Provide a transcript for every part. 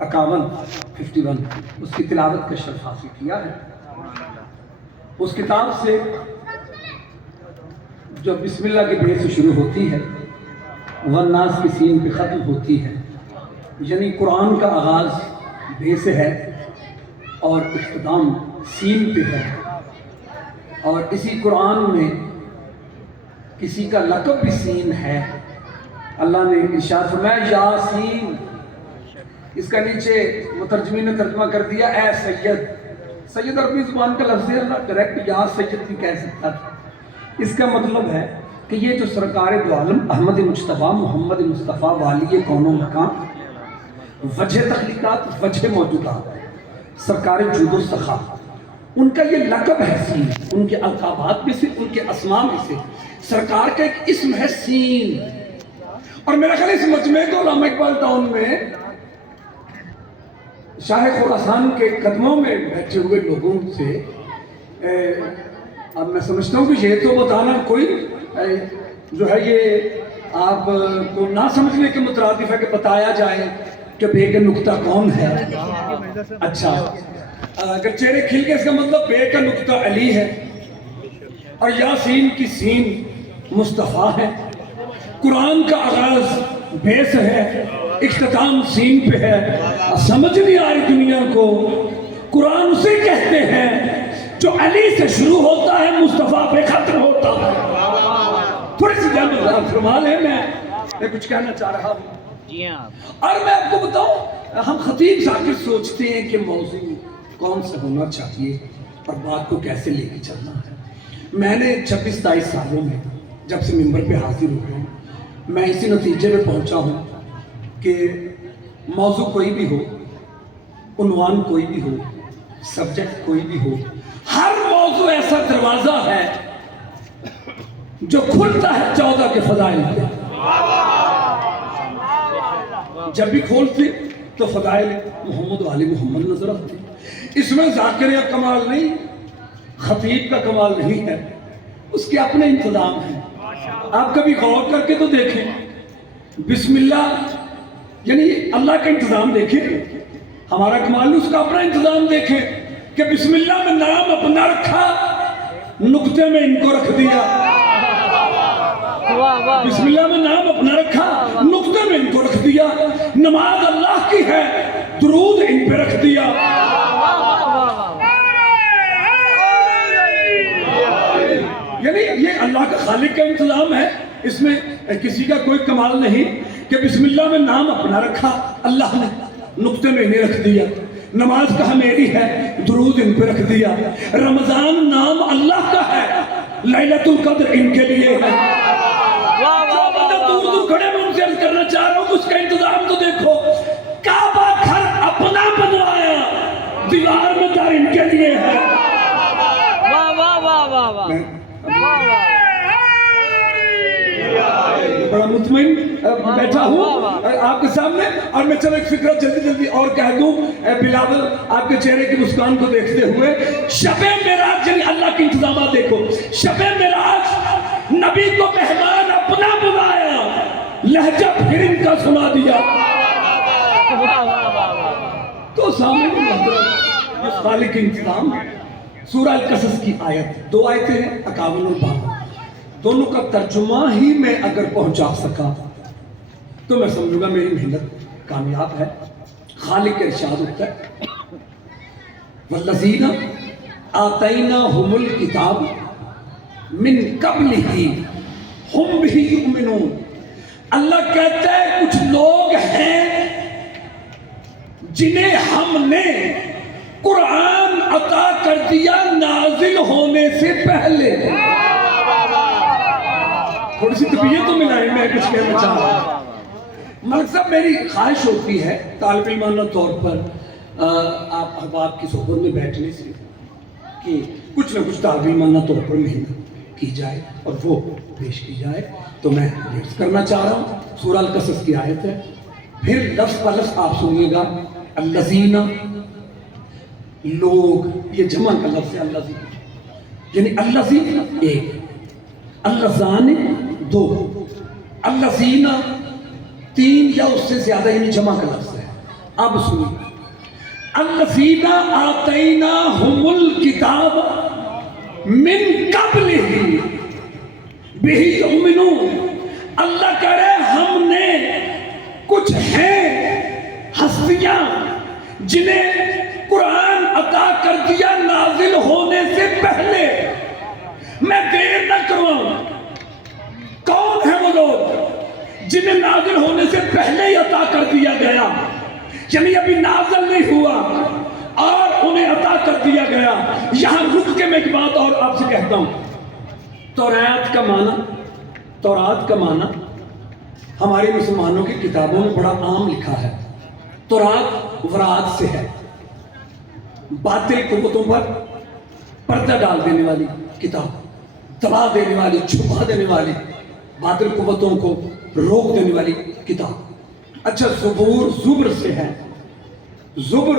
51 اس کی تلاوت کا شرف حاصل کیا ہے۔ اس کتاب سے جو بسم اللہ کے بے سے شروع ہوتی ہے والناس کی سین پہ ختم ہوتی ہے، یعنی قرآن کا آغاز بے سے ہے اور اختتام سین پہ ہے، اور اسی قرآن میں کسی کا لقب بھی سین ہے۔ اللہ نے ارشاد فرمایا یاسین، اس کا نیچے مترجمین نے ترجمہ کر دیا اے سید۔ سید عربی زبان کا لفظ ہے، اللہ ڈائریکٹ یا سید بھی کہہ سکتا تھا۔ اس کا مطلب ہے کہ یہ جو سرکار دو عالم احمد مجتبیٰ محمد مصطفیٰ والی کون و مکان، وجہ تخلیقات وجہ موجودات، سرکار جود و سخا، ان کا یہ لقب ہے سین، ان کے القابات میں سے، ان کے اسماء میں سے سرکار کا ایک اسم ہے سین۔ اور میرا خیال اس مجمع کو علامہ اقبال ٹاؤن میں شاہ خراسان کے قدموں میں بیٹھے ہوئے لوگوں سے اب میں سمجھتا ہوں کہ یہ تو بتانا کوئی جو ہے یہ آپ کو نہ سمجھنے کے مترادف ہے کہ بتایا جائے کہ بے کا نقطہ کون ہے۔ اچھا، اگر چہرے کھل کے اس کا مطلب بے کا نقطہ علی ہے اور یاسین کی سین مصطفیٰ ہے۔ قرآن کا آغاز بے سے ہے، اختتام سین پہ ہے۔ سمجھ نہیں آئی دنیا کو، قرآن اسے کہتے ہیں جو علی سے شروع ہوتا ہے مصطفیٰ پہ ختم ہوتا ہے۔ تھوڑی سی جان فرما لیں، میں کچھ کہنا چاہ رہا ہوں۔ اور میں آپ کو بتاؤں، ہم خطیب ذاکر سوچتے ہیں کہ موضوع کون سا ہونا چاہیے اور بات کو کیسے لے کے چلنا ہے۔ میں نے 26-27 سالوں میں جب سے ممبر پہ حاضر ہوا ہوں، میں اسی نتیجے پہ پہنچا ہوں کہ موضوع کوئی بھی ہو، عنوان کوئی بھی ہو، سبجیکٹ کوئی بھی ہو، ہر موضوع ایسا دروازہ ہے جو کھلتا ہے 14 کے فضائل پہ۔ جب بھی کھولتے تو فضائل محمد و آل محمد نظر آتے۔ اس میں ذاکر کا کمال نہیں، خطیب کا کمال نہیں ہے، اس کے اپنے انتظام ہیں۔ آپ کبھی غور کر کے تو دیکھیں، بسم اللہ یعنی اللہ کا انتظام دیکھیں، ہمارا کمال نہیں، اس کا اپنا انتظام دیکھیں کہ بسم اللہ میں نام اپنا رکھا، نقطے میں ان کو رکھ دیا۔ بسم اللہ میں نام اپنا رکھا، نقطے میں ان کو رکھ دیا۔ نماز اللہ کی ہے، درود ان پہ رکھ دیا۔ یعنی یہ اللہ کا خالق کا انتظام ہے، اس میں کسی کا کوئی کمال نہیں کہ بسم اللہ میں نام اپنا رکھا، اللہ نے نقطے میں انہیں رکھ دیا۔ نماز کہا میری ہے، درود ان پہ رکھ دیا۔ رمضان نام اللہ کا ہے، لیلۃ القدر ان کے لیے ہے۔ دور دور کھڑے میں ان سے عرض کرنا چاہ رہا ہوں کہ اس کا انتظام تو دیکھو۔ کعبہ گھر اپنا بنوایا، دیوار میں در ان کے لیے ہے۔ بڑا مطمئن بیٹھا ہوں آپ کے سامنے، اور میں چلو ایک فکرہ جلدی اور کہہ دوں۔ بلاول آپ کے چہرے کی مسکان کو دیکھتے ہوئے، شب معراج یعنی اللہ کے انتظامات دیکھو۔ شب معراج نبی کو مہمان اپنا بلایا، لہجہ پھر ان کا سنا دیا۔ تو سامنے یہ خالق انتظام ہے۔ سورہ القصص کی آیت، 2 آیتیں ہیں، 51 اور 52، دونوں کا ترجمہ ہی میں اگر پہنچا سکا تو میں سمجھوں گا میری محنت کامیاب ہے۔ خالق کے ارشاد ہوتا ہے وَالَّذِينَ آتَيْنَاهُمُ الْكِتَابَ مِنْ قَبْلِهِ هُمْ بِهِ يُؤْمِنُونَ۔ اللہ کہتا ہے کچھ لوگ ہیں جنہیں ہم نے قرآن عطا کر دیا نازل ہونے سے پہلے۔ تھوڑی سی طبیعت تو ملائیں، میں کچھ کہنا چاہ رہا ہوں۔ ملک صاحب، میری خواہش ہوتی ہے طالب علمانہ طور پر آپ احباب کی صحبت میں بیٹھنے سے کہ کچھ نہ کچھ طالب علمانہ طور پر محنت کی جائے اور وہ پیش کی جائے، تو میں حفظ کرنا چاہ رہا ہوں۔ سورہ القصص کی آیت ہے، پھر لفظ پر لفظ آپ سنیے گا۔ الذین، لوگ، یہ جمع کا لفظ ہے الذین، یعنی الذین ایک، اللذان 2، الذین 3 یا اس سے زیادہ، یعنی جمع کا لفظ ہے۔ اب سنیں، الذین آتیناہم الکتاب من قبلہ بہ یؤمنون، اللہ کہہ رہے ہم نے کچھ ہیں ہستیاں جنہیں قرآن عطا کر دیا نازل ہونے سے پہلے، میں دیر نہ کروں، کون ہیں وہ لوگ جنہیں نازل ہونے سے پہلے ہی عطا کر دیا گیا، یعنی ابھی نازل نہیں ہوا اور انہیں عطا کر دیا گیا۔ یہاں رک کے میں ایک بات اور آپ سے کہتا ہوں، تورات کا معنی ہمارے مسلمانوں کی کتابوں میں بڑا عام لکھا ہے۔ تورات ورات سے ہے، باطل قوتوں پر پردہ ڈال دینے والی کتاب، دبا دینے والی، چھپا دینے والی، باطل قوتوں کو روک دینے والی کتاب۔ اچھا، زبر سے ہے۔ زبر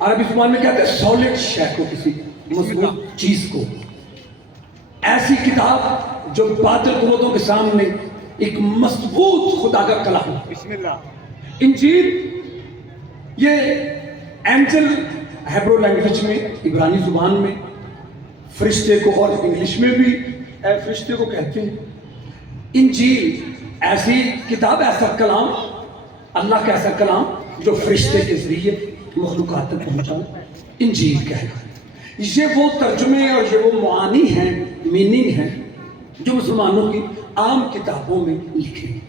عربی زبان میں کہتے ہیں سالڈ شے کو، کسی مضبوط چیز کو، ایسی کتاب جو باطل قوتوں کے سامنے ایک مضبوط خدا کا کلام۔ بسم اللہ۔ انجیل یہ اینجل ہیبرو لینگویج میں، عبرانی زبان میں فرشتے کو، اور انگلش میں بھی فرشتے کو کہتے ہیں۔ انجیل ایسی کتاب، ایسا کلام، اللہ کا ایسا کلام جو فرشتے کے ذریعے مخلوقات تک پہنچا، انجیل کہتا ہے۔ یہ وہ ترجمے اور یہ وہ معانی ہیں، میننگ ہیں جو مسلمانوں کی عام کتابوں میں لکھے ہیں،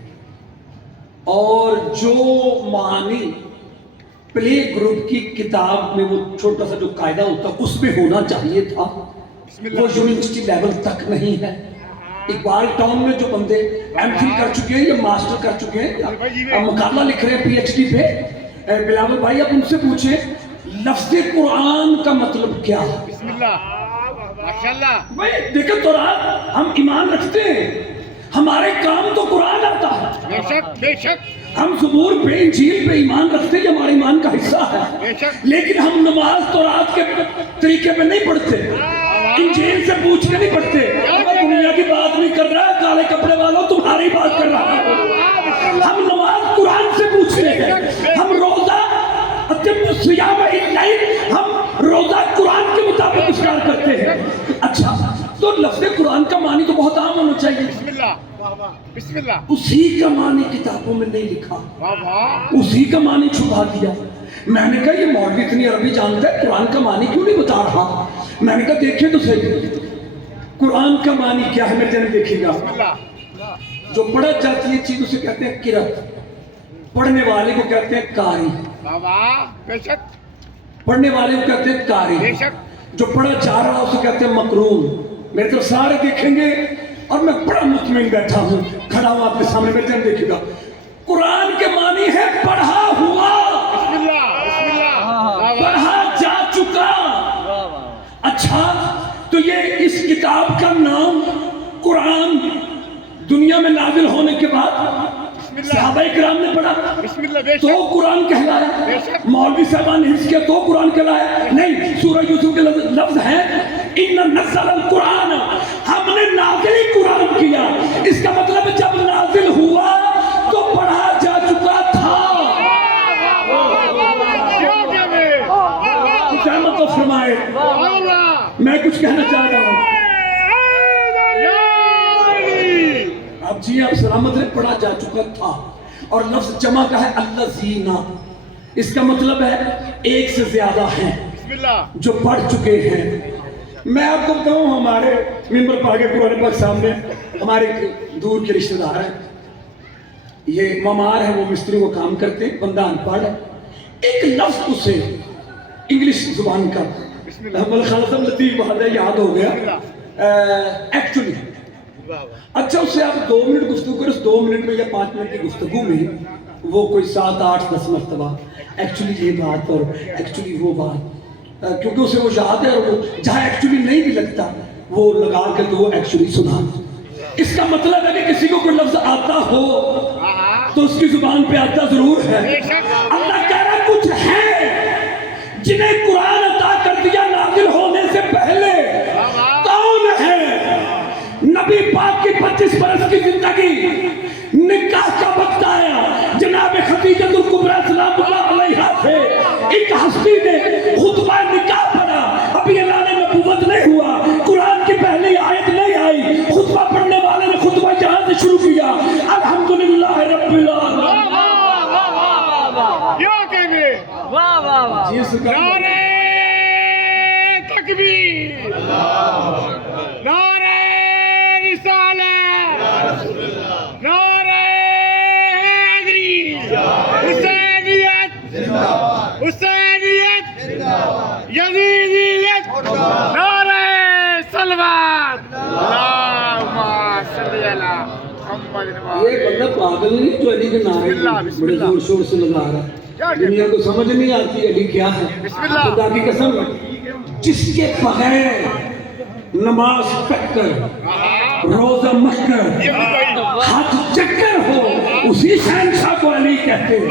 اور جو معانی پلے گروپ کی کتاب میں وہ چھوٹا سا جو قاعدہ ہوتا اس میں ہونا چاہیے تھا، وہ یونیورسٹی لیول تک نہیں ہے۔ اقبال ٹاؤن میں جو بندے ایم فل کر چکے ہیں یا ماسٹر کر چکے ہیں، مقالہ لکھ رہے ہیں پی ایچ ڈی پہ، بلاول بھائی آپ ان سے پوچھیں لفظ قرآن کا مطلب کیا ہے؟ بسم اللہ، ماشاءاللہ۔ بھائی دیکھیں، تورات ہم ایمان رکھتے ہیں، ہمارے کام تو قرآن آتا ہے، بے شک بے شک۔ ہم زبور پہ، انجیل پہ ایمان رکھتے ہیں، یہ ہمارے ایمان کا حصہ ہے، لیکن ہم نماز تورات کے طریقے پہ نہیں پڑھتے، انجیل سے پوچھ کے نہیں پڑھتے۔ میں دنیا کی بات نہیں کر رہا، کالے کپڑے والوں تمہاری بات کر رہا ہوں۔ ہم نماز قرآن سے پوچھتے ہیں، ہم روزہ ہم روزہ قرآن کے مطابق افطار کرتے ہیں۔ اچھا، تو لفظ قرآن کا معنی تو بہت عام ہونا چاہیے۔ بسم اللہ بسم اللہ۔ اسی کا معنی کتابوں میں نہیں لکھا، اسی کا معنی چھپا دیا۔ میں نے کہا یہ مولوی اتنی عربی جانتا ہے، قرآن کا معنی کیوں نہیں بتا رہا؟ میں نے کہا دیکھیں تو صحیح قرآن کا معنی کیا ہے، میں جنہیں دیکھے گا۔ جو پڑھا جاتی ہے چیز اسے کہتے ہیں قرأت، پڑھنے والے کو کہتے ہیں قاری، پڑھنے والے کو کہتے ہیں قاری، جو پڑھا جا رہا اسے کہتے ہیں مقرون۔ میرے طرف سارے دیکھیں گے اور میں بڑا مطمئن بیٹھا ہوں، کھڑا ہوں آپ کے سامنے، میں جن دیکھے گا۔ قرآن کے معنی ہے پڑھا ہوا، پڑھا جا چکا۔ اچھا، تو یہ اس کتاب کا نام قرآن دنیا میں نازل ہونے کے بعد صحابہ کرام نے پڑھا تو قرآن کہلایا، مولوی صاحبان نے حفظ کیا تو قرآن کہلایا؟ نہیں، سورہ یوسف کے لفظ ہیں ان نزل القرآن، ہم نے نازل قرآن کیا۔ اس کا مطلب جب نازل ہوا تو پڑھا جا چکا تھا۔ سہمت تو فرمائے، میں کچھ کہنا چاہ رہا ہوں۔ اب جی آپ سلامت ہے، پڑھا جا چکا تھا، اور لفظ جمع کا ہے الذین، اس کا مطلب ہے ایک سے زیادہ ہیں جو پڑھ چکے ہیں۔ میں آپ کو بتاؤں، ہمارے ممبر پاک قرآن پاک سامنے ہمارے دور کے رشتہ دار ہیں، یہ مامار ہے، وہ مستری کو کام کرتے ہیں، بندہ ان پڑھ ہے، ایک لفظ اسے انگلش زبان کا ملخالصم لطیف بہت ہے، یاد ہو گیا ایکچولی۔ اچھا، اس سے آپ 2 منٹ گفتگو کریں، اس 2 منٹ میں یا 5 منٹ کی گفتگو میں وہ کوئی 7 8 10 مرتبہ ایکچولی یہ بات اور ایکچولی وہ بات، کیونکہ اسے وہ یاد ہے، اور وہ جہاں ایکچولی نہیں بھی لگتا وہ لگا کے تو وہ ایکچولی سنا۔ اس کا مطلب ہے کہ کسی کو کوئی لفظ آتا ہو تو اس کی زبان پہ آتا ضرور ہے۔ اللہ کہہ رہا کچھ ہے جنہیں قرآن عطا کر دیا نازل ہونے سے پہلے۔ کون ہے؟ نبی پاک کی 25 برس کی زندگی، نکاح کا وقت آیا، جناب خدیجہ الکبریٰ سلام اللہ علیہا ایک ہستی نے خطبہ نکاح پڑھا، ابھی اعلان نبوت نہیں ہوا، قرآن کی پہلی آیت نہیں آئی، خطبہ پڑھنے والے نے خطبہ جہاں سے شروع کیا، الحمدللہ رب العالمین۔ کیا کہنے؟ جس کا نعرہ تکبیر، نعرہ رسالت، نعرہ حیدری، حسینیت، حسینیت، یزیدیت، نعرہ صلوات، اللہم صلی علی محمد۔ یہ بندہ پاگل نہیں جو علی کے نعرے بڑے زور شور سے لگا رہا ہے، دنیا کو سمجھ نہیں آتی علی کیا ہے۔ خدا کی قسم، جس کے بغیر نماز پڑھ کر روزہ مت کر حج چکر ہو، اسی شہنشاہ کو علی کہتے ہیں۔